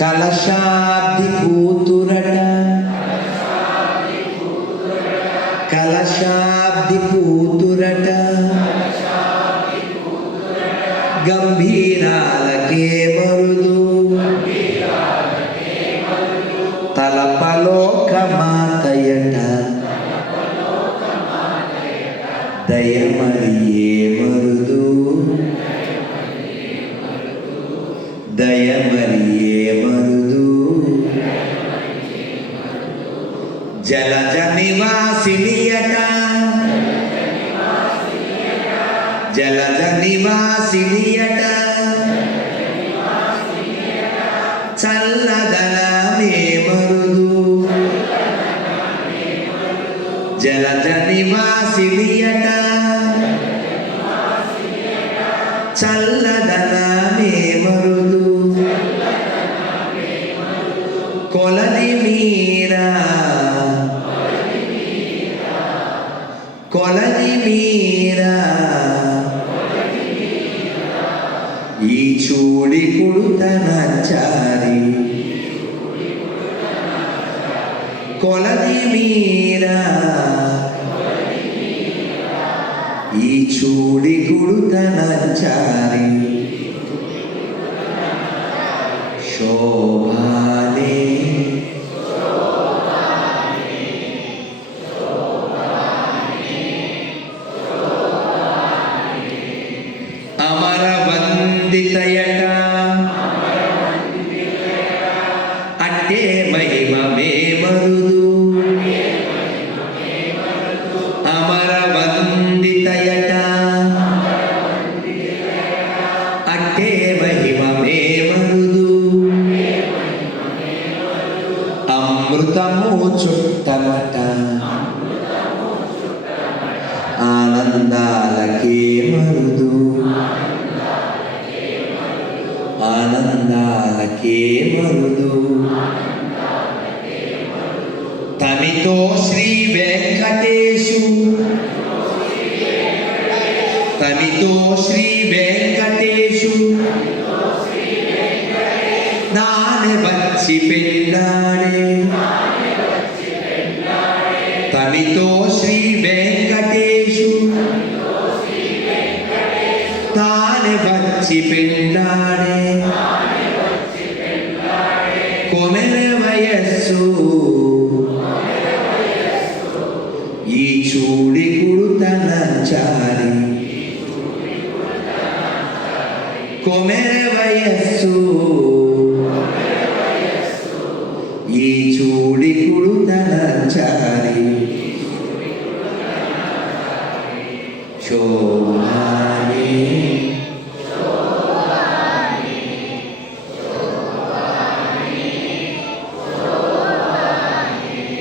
కలశాబ్ది కూతురట. కలశాబ్ది కూతురట. గంభీరాలకే మరుదు. తలపలోక మాతయట దయమరియే మరుదు. దయమరియే మరుదు జలజ నివాసినియట జలజ నివాసినియట చల్లదనమే మరుదు జలజ నివాసినియట చల్లదనమే కొలది మీరా ఈ చూడి కుడుతనచారి కొలది మీరా ఈ చూడి గుడుతనచారి శోభానే అమృతము చుట్టమట. ఆనందాలకే మరుదు. ఆనందాలకే మరుదు. తమితో శ్రీ వెంకటేశు. తమితో శ్రీ వెంకటేశు. నానే వచ్చి పెట్టి తమితో శ్రీ వెంకటేశు. తానే వచ్చి పెళ్ళాడే కొమెల వయస్సు. ఈ చూడి కుడుతనంచారి కొమెల వయస్సు.